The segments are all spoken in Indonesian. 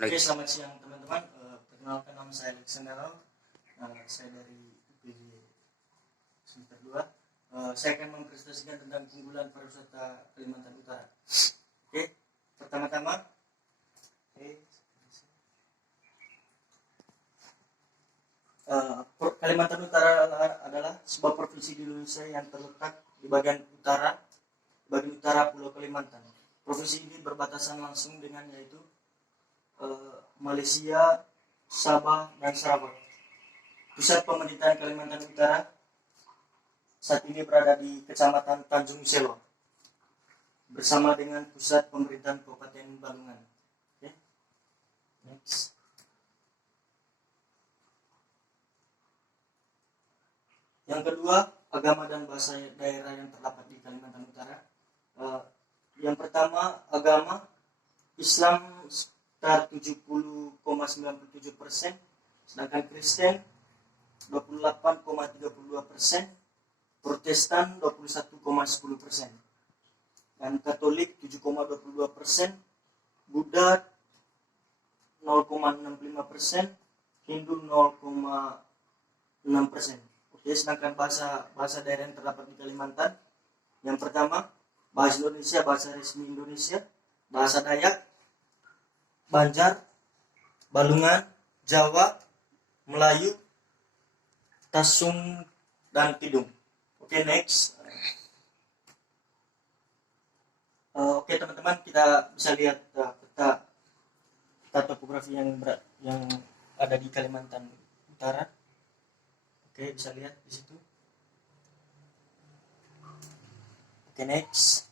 Oke, selamat siang teman-teman. Perkenalkan, nama saya Alexander. Saya dari UPJ semester 2. Saya akan mempresentasikan tentang keunggulan pariwisata Kalimantan Utara. Oke, pertama-tama, Kalimantan Utara adalah sebuah provinsi di Indonesia yang terletak di bagian utara Pulau Kalimantan. Provinsi ini berbatasan langsung dengan yaitu Malaysia, Sabah, dan Sarawak. Pusat pemerintahan Kalimantan Utara saat ini berada di Kecamatan Tanjung Selor bersama dengan pusat pemerintahan Kabupaten Balungan. Okay. Next. Yang kedua, agama dan bahasa daerah yang terdapat di Kalimantan Utara. Yang pertama, agama Islam sekitar 70,97%, sedangkan Kristen 28,32%, Protestan 21,10%, dan Katolik 7,22%, Buddha 0,65%, Hindu 0,6%. Oke, sedangkan bahasa daerah yang terdapat di Kalimantan, yang pertama bahasa Indonesia, bahasa resmi Indonesia, bahasa Dayak, Banjar, Balungan, Jawa, Melayu, Tasung, dan Tidung. Oke, next. Oke teman-teman, kita bisa lihat peta topografi yang ada di Kalimantan Utara. Oke, bisa lihat di situ. Oke, next.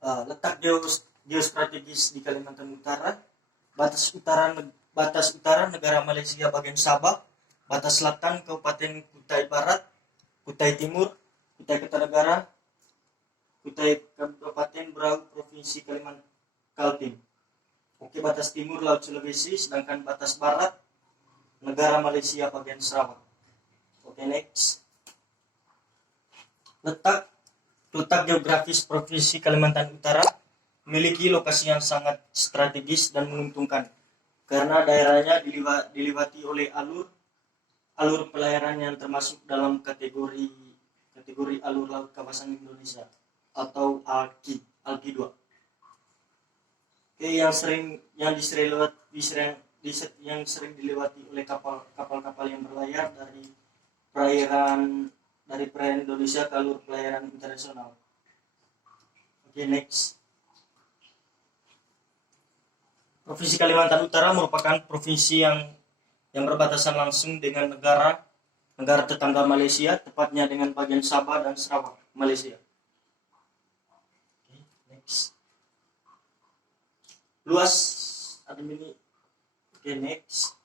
Letak geostrategis di Kalimantan Utara. Batas utara negara Malaysia bagian Sabah, batas selatan Kabupaten Kutai Barat, Kutai Timur, Kutai Kartanegara, Kutai Kabupaten Berau, Provinsi Kalimantan Kaltim. Oke, batas timur Laut Sulawesi, sedangkan batas barat negara Malaysia bagian Sarawak. Oke, next. Letak geografis Provinsi Kalimantan Utara memiliki lokasi yang sangat strategis dan menguntungkan karena daerahnya dilewati oleh alur pelayaran yang termasuk dalam kategori alur laut kawasan Indonesia atau ALKI 2. Oke, yang sering dilewati oleh kapal-kapal yang berlayar dari perairan Indonesia ke alur pelayaran internasional. Oke, next. Provinsi Kalimantan Utara merupakan provinsi yang berbatasan langsung dengan negara tetangga Malaysia, tepatnya dengan bagian Sabah dan Sarawak, Malaysia. Oke, next. Luas ini. Oke, next.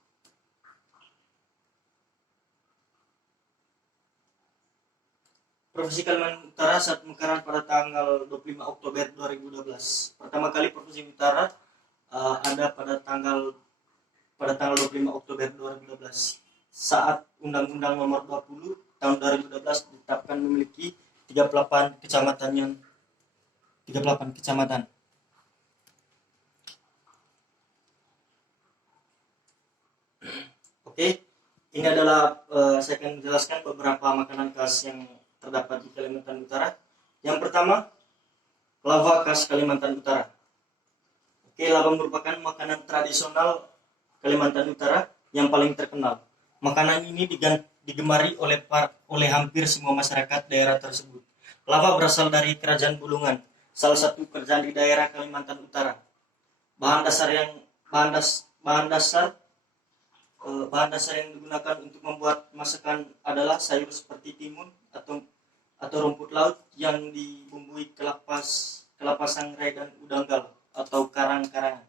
Provinsi Kalimantan Utara saat pemekaran pada tanggal 25 Oktober 2012. Pertama kali Provinsi Utara ada pada tanggal 25 Oktober 2012 saat Undang-Undang Nomor 20 tahun 2012 ditetapkan memiliki 38 kecamatan. Oke, ini adalah saya akan menjelaskan beberapa makanan khas yang terdapat di Kalimantan Utara. Yang pertama, lava khas Kalimantan Utara. Oke, lava merupakan makanan tradisional Kalimantan Utara yang paling terkenal. Makanan ini digemari oleh hampir semua masyarakat daerah tersebut. Lava berasal dari Kerajaan Bulungan, salah satu kerajaan di daerah Kalimantan Utara. Bahan dasar yang digunakan untuk membuat masakan adalah sayur seperti timun atau rumput laut yang dibumbui kelapa sangrai dan udang galau atau kerang-kerangan.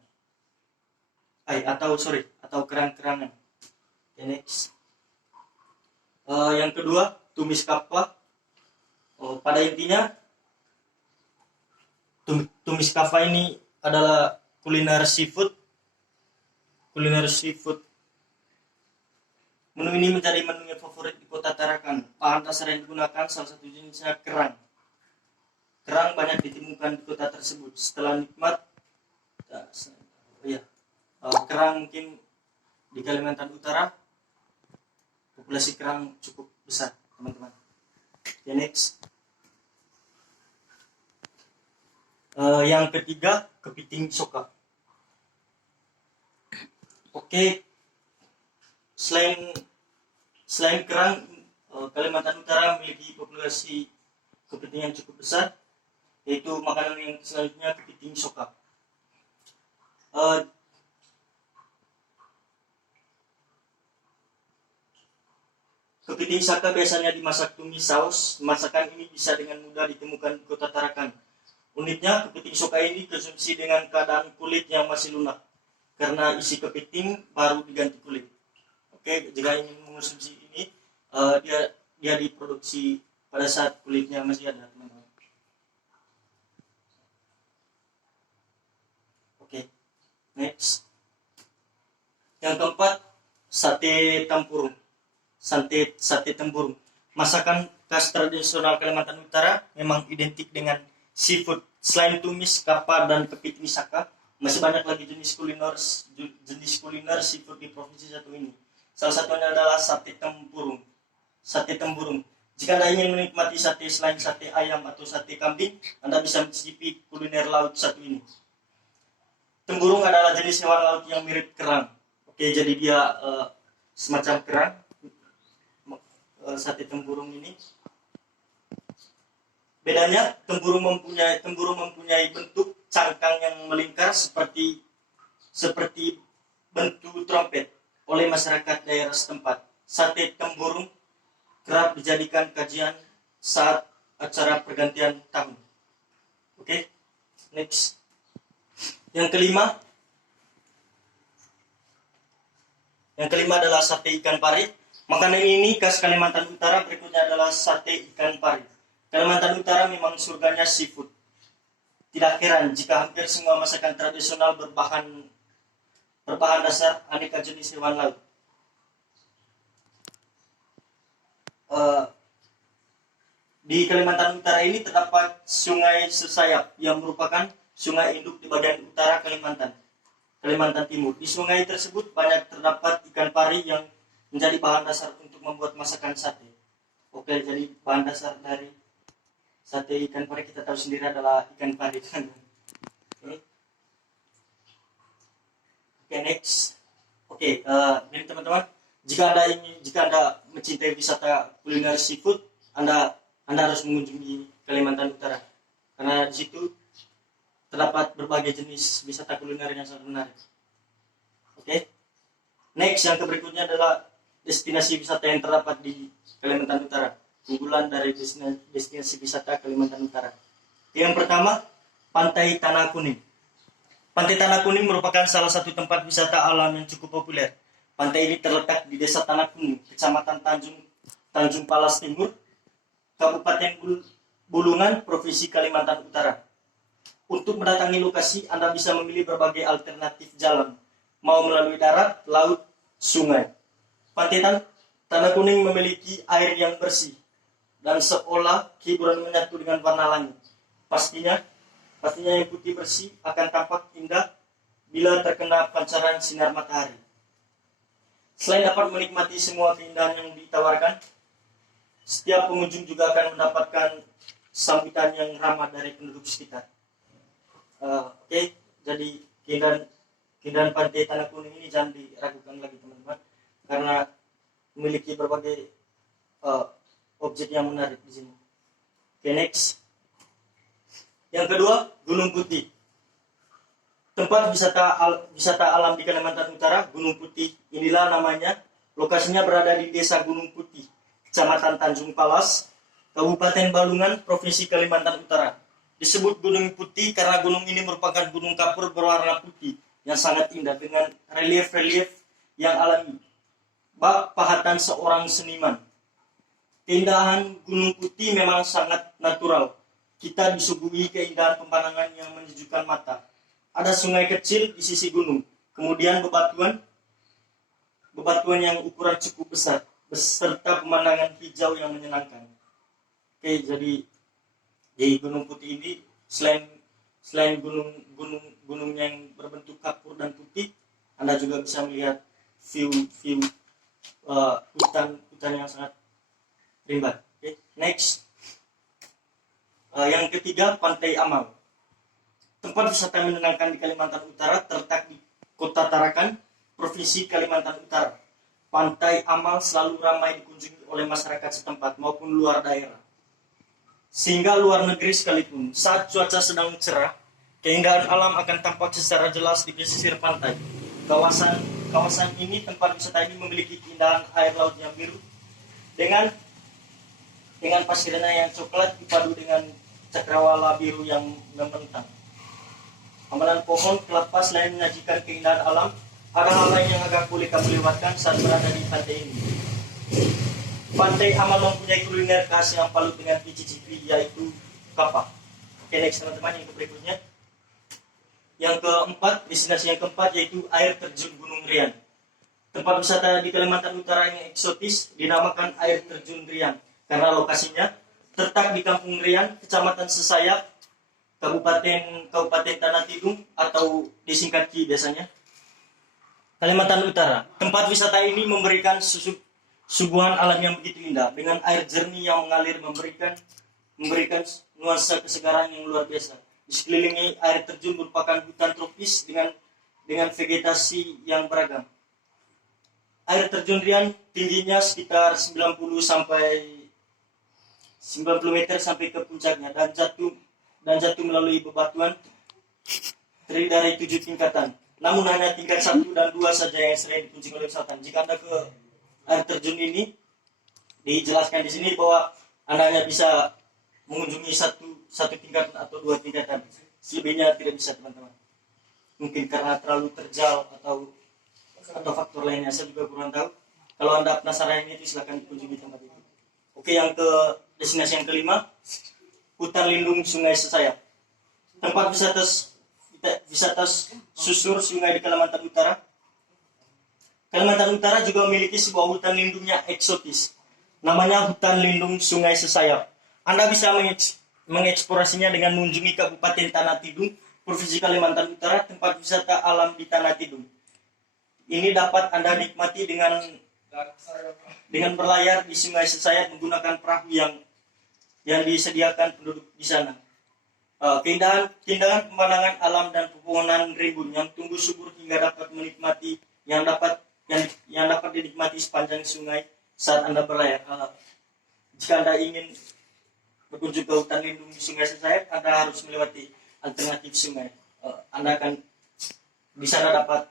Okay, next. Yang kedua, tumis kapa. Pada intinya, tumis kapa ini adalah kuliner seafood. Menu ini menjadi menu yang favorit di kota Tarakan. Bahan dasar yang digunakan salah satu jenisnya kerang. Kerang banyak ditemukan di kota tersebut. Setelah nikmat, Iya, kerang mungkin di Kalimantan Utara populasi kerang cukup besar, teman-teman. Okay, next. Yang ketiga, kepiting soka. Oke, selain kerang, Kalimantan Utara memiliki populasi kepiting yang cukup besar, yaitu makanan yang selanjutnya kepiting soka. Kepiting soka biasanya dimasak tumis saus. Masakan ini bisa dengan mudah ditemukan di kota Tarakan. Uniknya, kepiting soka ini dikonsumsi dengan keadaan kulit yang masih lunak, karena isi kepiting baru diganti kulit. Oke, jika ingin mengonsumsi ini, dia diproduksi pada saat kulitnya masih ada, teman-teman. Oke, next. Yang keempat, sate tempurung. Sate tempurung. Masakan khas tradisional Kalimantan Utara memang identik dengan seafood. Selain tumis, kapa, dan kepiting soka, masih banyak lagi jenis kuliner seafood di provinsi satu ini. Salah satunya adalah sate tempurung. Sate tempurung. Jika Anda ingin menikmati sate selain sate ayam atau sate kambing, Anda bisa mencicipi kuliner laut satu ini. Tempurung adalah jenis hewan laut yang mirip kerang. Oke, jadi dia semacam kerang. Sate tempurung ini, bedanya tempurung mempunyai bentuk cangkang yang melingkar seperti bentuk trompet oleh masyarakat daerah setempat. Sate tempurung kerap dijadikan kajian saat acara pergantian tahun. Oke, next. Yang kelima adalah sate ikan pari. Makanan ini khas Kalimantan Utara. Berikutnya adalah sate ikan pari. Kalimantan Utara memang surganya seafood. Tidak heran jika hampir semua masakan tradisional berbahan dasar aneka jenis hewan laut. Di Kalimantan Utara ini terdapat Sungai Sesayap yang merupakan sungai induk di bagian utara Kalimantan Timur. Di sungai tersebut banyak terdapat ikan pari yang menjadi bahan dasar untuk membuat masakan sate. Oke, jadi bahan dasar dari sate ikan pari kita tahu sendiri adalah ikan pari. Oke, next. Oke, jadi teman-teman, jika Anda mencintai wisata kuliner seafood, Anda harus mengunjungi Kalimantan Utara, karena di situ terdapat berbagai jenis wisata kuliner yang sangat menarik. Oke, next, yang berikutnya adalah destinasi wisata yang terdapat di Kalimantan Utara. Unggulan dari destinasi wisata Kalimantan Utara. Yang pertama, Pantai Tanah Kuning. Pantai Tanah Kuning merupakan salah satu tempat wisata alam yang cukup populer. Pantai ini terletak di Desa Tanah Kuning, Kecamatan Tanjung Palas Timur, Kabupaten Bulungan, Provinsi Kalimantan Utara. Untuk mendatangi lokasi, Anda bisa memilih berbagai alternatif jalan, mau melalui darat, laut, sungai. Pantai Tanah Kuning memiliki air yang bersih dan seolah hiburan menyatu dengan warna langit. Pastinya yang putih bersih akan tampak indah bila terkena pancaran sinar matahari. Selain dapat menikmati semua keindahan yang ditawarkan, setiap pengunjung juga akan mendapatkan sambutan yang ramah dari penduduk sekitar. Oke, jadi keindahan Pantai Tanah Kuning ini jangan diragukan lagi, teman-teman, karena memiliki berbagai objek yang menarik di sini. Oke, next. Yang kedua, Gunung Putih. Tempat wisata alam di Kalimantan Utara, Gunung Putih. Inilah namanya. Lokasinya berada di Desa Gunung Putih, Kecamatan Tanjung Palas, Kabupaten Balungan, Provinsi Kalimantan Utara. Disebut Gunung Putih karena gunung ini merupakan gunung kapur berwarna putih yang sangat indah dengan relief yang alami. Bak pahatan seorang seniman. Keindahan Gunung Putih memang sangat natural. Kita disuguhi keindahan pemandangan yang menyejukkan mata. Ada sungai kecil di sisi gunung, kemudian bebatuan yang ukuran cukup besar, beserta pemandangan hijau yang menyenangkan. Oke, jadi Gunung Putih ini selain selain gunung yang berbentuk kapur dan putih, Anda juga bisa melihat view hutan yang sangat rimba. Okay. Next, yang ketiga, Pantai Amal. Tempat wisata menyenangkan di Kalimantan Utara terletak di Kota Tarakan, Provinsi Kalimantan Utara. Pantai Amal selalu ramai dikunjungi oleh masyarakat setempat maupun luar daerah. Sehingga luar negeri sekalipun, saat cuaca sedang cerah, keindahan alam akan tampak secara jelas di pesisir pantai. Kawasan ini, tempat wisata ini memiliki keindahan air laut yang biru dengan pasirnya yang coklat dipadu dengan cakrawala biru yang membentang. Hamparan pohon kelapa selain menyajikan keindahan alam, ada hal lain yang agak boleh kamu lewatkan saat berada di pantai ini. Pantai Amal mempunyai kuliner khas yang palut dengan dicicipi, yaitu kapak. Oke, next teman-teman, yang berikutnya. Yang keempat, destinasi yang keempat yaitu air terjun Gunung Rian. Tempat wisata di Kalimantan Utara yang eksotis dinamakan air terjun Rian karena lokasinya terletak di Kampung Rian, Kecamatan Sesayap, Kabupaten Tanah Tidung atau disingkat KI biasanya, Kalimantan Utara. Tempat wisata ini memberikan suguhan alam yang begitu indah dengan air jernih yang mengalir memberikan nuansa kesegaran yang luar biasa. Di sekelilingi air terjun merupakan hutan tropis dengan vegetasi yang beragam. Air terjun Rian tingginya sekitar 90 meter sampai ke puncaknya dan jatuh melalui bebatuan terdiri dari 7 tingkatan. Namun hanya tingkat 1 dan 2 saja yang sering dikunjungi oleh wisatawan. Jika Anda ke air terjun ini, dijelaskan di sini bahwa Anda hanya bisa mengunjungi satu tingkatan atau 2 tingkatan. Selebihnya tidak bisa, teman-teman. Mungkin karena terlalu terjal atau faktor lainnya, saya juga kurang tahu. Kalau Anda penasaran ini, silakan dikunjungi tempat itu. Oke, yang ke destinasi yang kelima, hutan lindung Sungai Sesayap. Tempat wisata susur sungai di Kalimantan Utara. Kalimantan Utara juga memiliki sebuah hutan lindungnya eksotis. Namanya Hutan Lindung Sungai Sesayap. Anda bisa mengeksplorasinya dengan mengunjungi Kabupaten Tanah Tidung, Provinsi Kalimantan Utara, tempat wisata alam di Tanah Tidung. Ini dapat Anda nikmati dengan berlayar di Sungai Sesayap menggunakan perahu yang disediakan penduduk di sana. Keindahan pemandangan alam dan pepohonan rimbun yang tumbuh subur hingga dapat menikmati yang dapat dinikmati sepanjang sungai saat Anda berlayar. Jika Anda ingin berkunjung ke hutan lindung Sungai Sesayap, Anda harus melewati alternatif sungai. Anda akan di sana dapat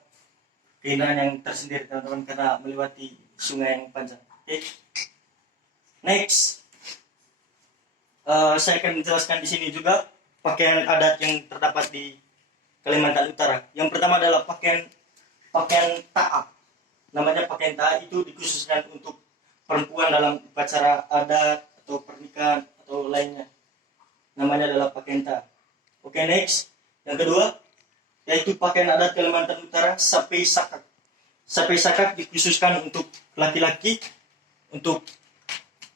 keindahan yang tersendiri, teman-teman, karena melewati sungai yang panjang. Okay. Next, saya akan menjelaskan di sini juga pakaian adat yang terdapat di Kalimantan Utara. Yang pertama adalah pakaian ta'a. Namanya pakaian ta'a, itu dikhususkan untuk perempuan dalam upacara adat atau pernikahan atau lainnya. Namanya adalah pakaian ta'a. Oke, next. Yang kedua, yaitu pakaian adat Kalimantan Utara, sapai sakak. Sapai sakak dikhususkan untuk laki-laki, untuk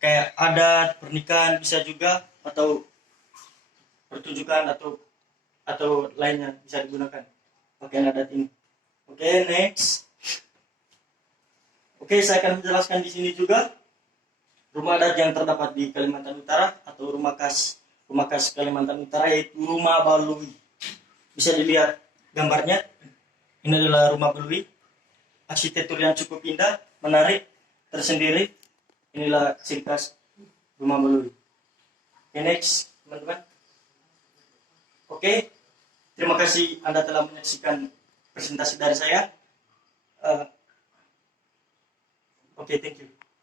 kayak adat, pernikahan bisa juga, atau pertunjukan atau lainnya bisa digunakan pakaian adat ini. Oke, next. Oke, saya akan menjelaskan di sini juga rumah adat yang terdapat di Kalimantan Utara atau rumah khas Kalimantan Utara, yaitu Rumah Balui. Bisa dilihat gambarnya. Ini adalah Rumah Balui. Arsitektur yang cukup indah, menarik, tersendiri. Inilah ciri khas Rumah Balui. Oke, next, teman-teman. Oke, terima kasih Anda telah menyaksikan presentasi dari saya. Oke, thank you.